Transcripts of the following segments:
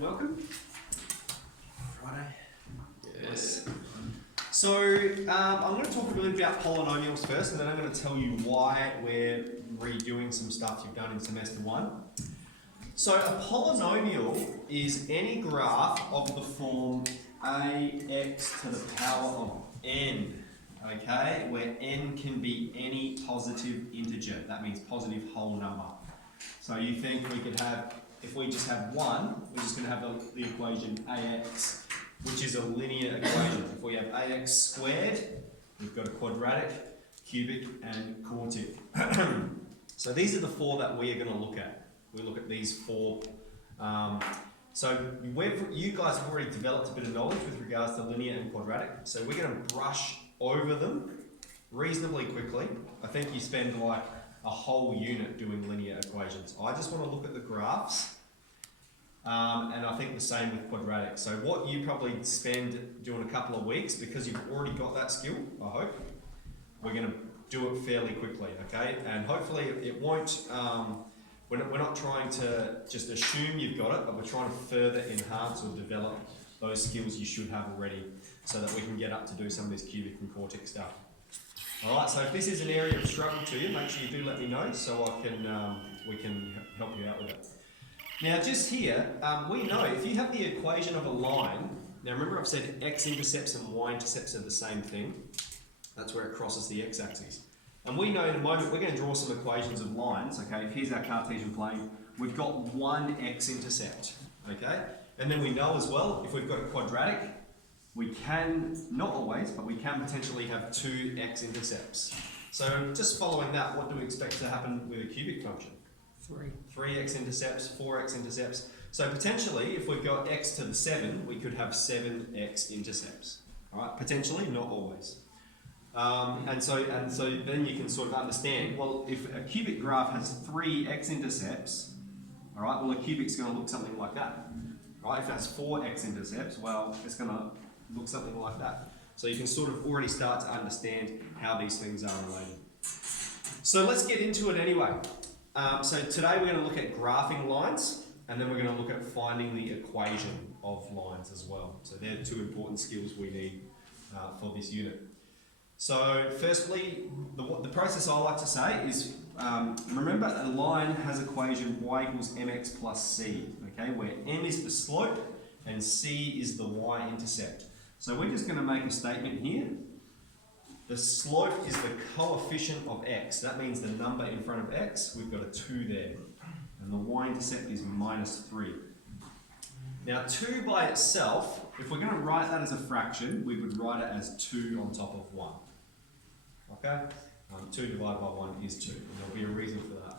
Welcome. Friday. Yes. So I'm going to talk a little bit about polynomials first, and then I'm going to tell you why we're redoing some stuff you've done in semester 1. So a polynomial is any graph of the form ax to the power of n, okay, where n can be any positive integer. That means positive whole number. So you think we could have, if we just have 1, we're just going to have the equation ax, which is a linear equation. If we have ax squared, we've got a quadratic, cubic, and quartic. So these are the 4 that we are going to look at. We look at these 4. So you guys have already developed a bit of knowledge with regards to linear and quadratic. So we're going to brush over them reasonably quickly. I think you spend like a whole unit doing linear equations. I just want to look at the graphs, and I think the same with quadratic. So what you probably spend doing a couple of weeks, because you've already got that skill, I hope, we're going to do it fairly quickly, okay? And hopefully it won't, we're not trying to just assume you've got it, but we're trying to further enhance or develop those skills you should have already so that we can get up to do some of this cubic and quartic stuff. Alright, so if this is an area of struggle to you, make sure you do let me know so I can, we can help you out with it. Now just here, we know if you have the equation of a line, now remember I've said x-intercepts and y-intercepts are the same thing. That's where it crosses the x-axis. And we know in a moment we're going to draw some equations of lines, okay? If here's our Cartesian plane, we've got one x-intercept, okay? And then we know as well, if we've got a quadratic, we can, not always, but we can potentially have 2 x-intercepts. So just following that, what do we expect to happen with a cubic function? 3 x-intercepts, 4 x-intercepts. So potentially, if we've got x to the 7, we could have 7 x-intercepts. All right, potentially, not always. And so then you can sort of understand, well, if a cubic graph has 3 x-intercepts, all right, well, a cubic's going to look something like that. Right? If it has 4 x-intercepts, well, it's going to look something like that. So you can sort of already start to understand how these things are related. So let's get into it anyway. So today we're going to look at graphing lines, and then we're going to look at finding the equation of lines as well. So they're 2 important skills we need for this unit. So firstly, the process I like to say is, remember a line has equation y equals mx plus c, okay, where m is the slope and c is the y-intercept. So we're just going to make a statement here. The slope is the coefficient of x. That means the number in front of x, we've got a 2 there. And the y-intercept is -3. Now 2 by itself, if we're going to write that as a fraction, we would write it as 2 on top of 1. Okay? 2 divided by 1 is 2. And there'll be a reason for that.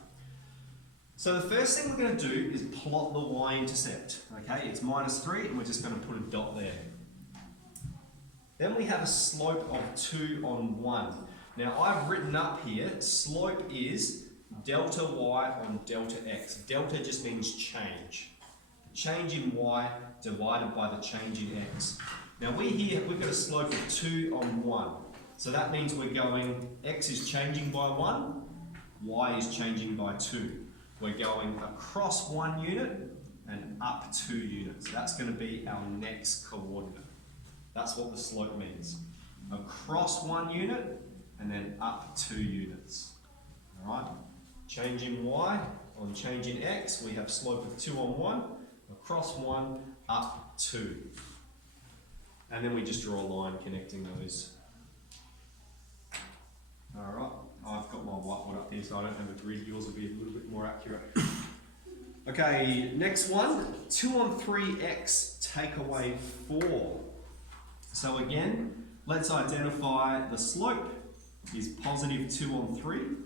So the first thing we're going to do is plot the y-intercept. Okay? It's -3, and we're just going to put a dot there. Then we have a slope of 2 on 1. Now I've written up here, slope is delta y on delta x. Delta just means change. Change in y divided by the change in x. Now we've got a slope of 2 on 1. So that means we're going, x is changing by 1, y is changing by 2. We're going across 1 unit and up 2 units. That's going to be our next coordinate. That's what the slope means. Across 1 unit and then up 2 units. Alright? Change in y on change in x, we have slope of 2 on 1, across 1, up 2. And then we just draw a line connecting those. Alright, I've got my whiteboard up here so I don't have a grid, yours will be a little bit more accurate. Okay, next one, 2 on 3x take away 4. So again, let's identify the slope is positive 2 on 3.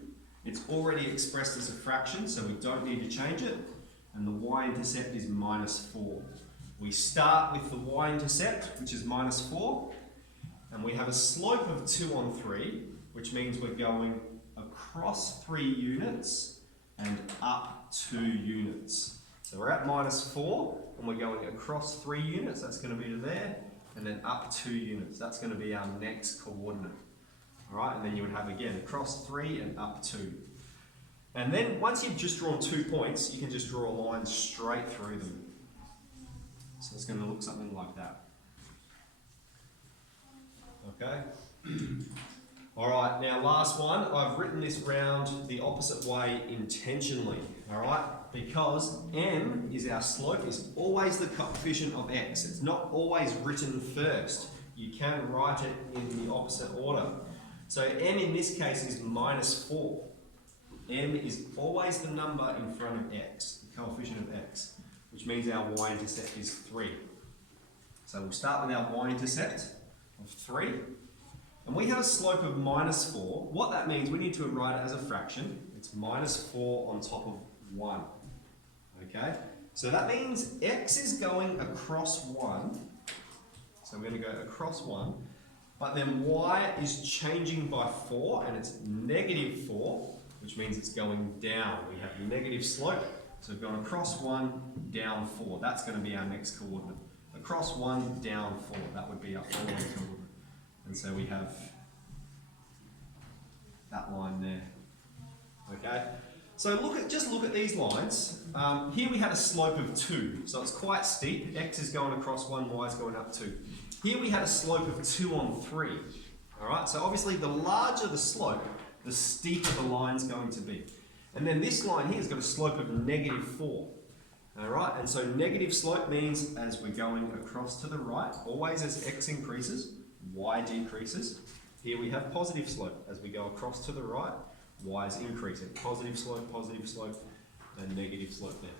It's already expressed as a fraction, so we don't need to change it. And the y-intercept is -4. We start with the y-intercept, which is -4. And we have a slope of 2 on 3, which means we're going across 3 units and up 2 units. So we're at -4, and we're going across 3 units. That's going to be to there. And then up 2 units. That's going to be our next coordinate. Alright, and then you would have again across 3 and up 2. And then once you've just drawn 2 points, you can just draw a line straight through them. it's going to look something like that. Okay? Alright, now last one, I've written this round the opposite way intentionally, alright? Because m is our slope, is always the coefficient of x. It's not always written first. You can write it in the opposite order. So m in this case is -4. M is always the number in front of x, the coefficient of x, which means our y-intercept is 3. So we'll start with our y-intercept of 3. And we have a slope of -4. What that means, we need to write it as a fraction. It's -4 on top of 1. Okay? So that means x is going across 1. So we're going to go across 1. But then y is changing by 4, and it's -4, which means it's going down. We have negative slope. So we've gone across 1, down 4. That's going to be our next coordinate. Across 1, down 4. That would be our following coordinate. And so we have that line there. Okay? So just look at these lines. Here we had a slope of 2. So it's quite steep. X is going across 1, y is going up 2. Here we had a slope of 2 on 3. Alright? So obviously the larger the slope, the steeper the line's going to be. And then this line here has got a slope of -4. Alright? And so negative slope means as we're going across to the right, always as x increases, y decreases. Here we have positive slope. As we go across to the right, y is increasing. Positive slope, and negative slope there.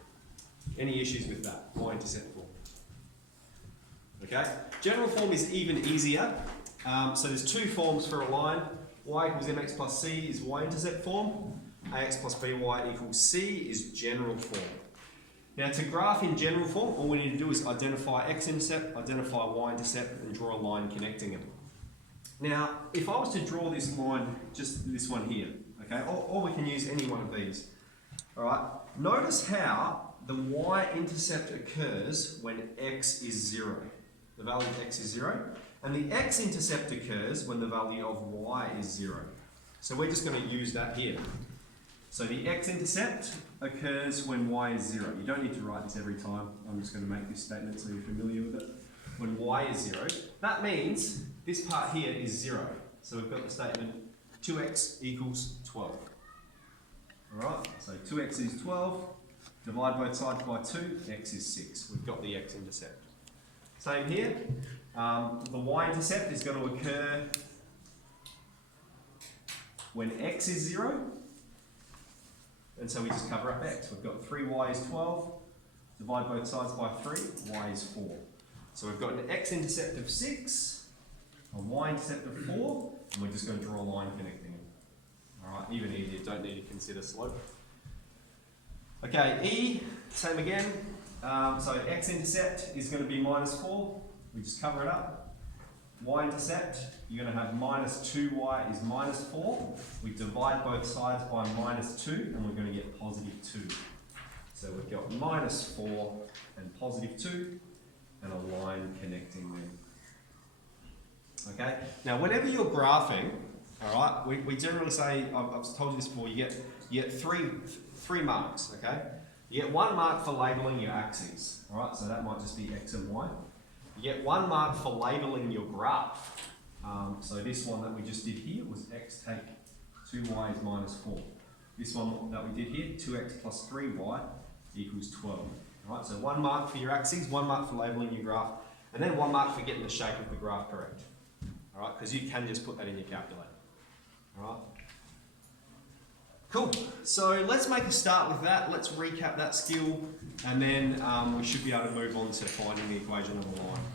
Any issues with that? Y-intercept form. Okay? General form is even easier. So there's two forms for a line. Y equals mx plus c is y-intercept form. Ax plus by equals c is general form. Now to graph in general form, all we need to do is identify x-intercept, identify y-intercept, and draw a line connecting them. Now, if I was to draw this line, just this one here, okay, or we can use any one of these, all right, notice how the y-intercept occurs when x is 0. The value of x is 0, and the x-intercept occurs when the value of y is 0. So we're just going to use that here. So the x-intercept occurs when y is 0. You don't need to write this every time. I'm just going to make this statement so you're familiar with it. When y is 0, that means this part here is 0. So we've got the statement 2x equals 12. Alright, so 2x is 12. Divide both sides by 2, x is 6. We've got the x-intercept. Same here. The y-intercept is going to occur when x is 0. And so we just cover up x. We've got 3y is 12. Divide both sides by 3, y is 4. So we've got an x-intercept of 6, a y-intercept of 4, and we're just going to draw a line connecting them. Alright, even easier, don't need to consider slope. Okay, E, same again. So x-intercept is going to be -4. We just cover it up. Y-intercept, you're going to have -2y is -4. We divide both sides by -2, and we're going to get +2. So we've got -4 and +2, and a line connecting them. Okay? Now, whenever you're graphing, all right, we generally say, I've told you this before, you get three marks, okay? You get 1 mark for labelling your axes, all right? So that might just be x and y. You get 1 mark for labelling your graph. So this one that we just did here was x take 2y is -4. This one that we did here, 2x plus 3y equals 12. All right, so 1 mark for your axes, 1 mark for labelling your graph, and then 1 mark for getting the shape of the graph correct. All right, because you can just put that in your calculator. All right. Cool. So let's make a start with that. Let's recap that skill, and then we should be able to move on to finding the equation of a line.